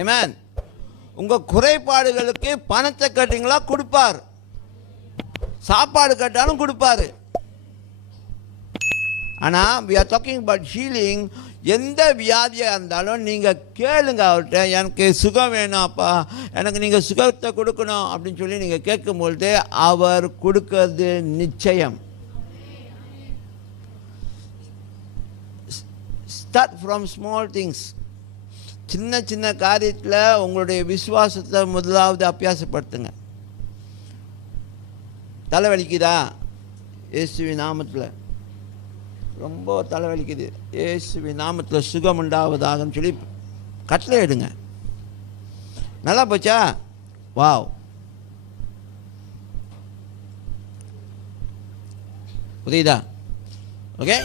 ஏமேன் உங்கள் குறைபாடுகளுக்கு பணத்தை கேட்டிங்களா? கொடுப்பார். சாப்பாடு கேட்டாலும் கொடுப்பாரு. ஆனால் we are talking about healing எந்த வியாதியாக இருந்தாலும் நீங்கள் கேளுங்க அவர்கிட்ட. எனக்கு சுகம் வேணும் அப்பா எனக்கு நீங்கள் சுகத்தை கொடுக்கணும் அப்படின்னு சொல்லி நீங்கள் கேட்கும்பொழுது அவர் கொடுக்கறது நிச்சயம். ஸ்டார்ட் ஃப்ரம் ஸ்மால் திங்ஸ் சின்ன சின்ன காரியத்தில் உங்களுடைய விசுவாசத்தை முதலாவது அபியாசப்படுத்துங்க. தலைவலிக்குதா? இயேசுவி நாமத்தில். ரொம்ப தலைவலிக்குது. இயேசுவி நாமத்தில் சுகம் உண்டாவதாகன்னு சொல்லி கட்டளை எடுங்க. நல்லா போச்சா? வாவ். புரியுதா? ஓகே?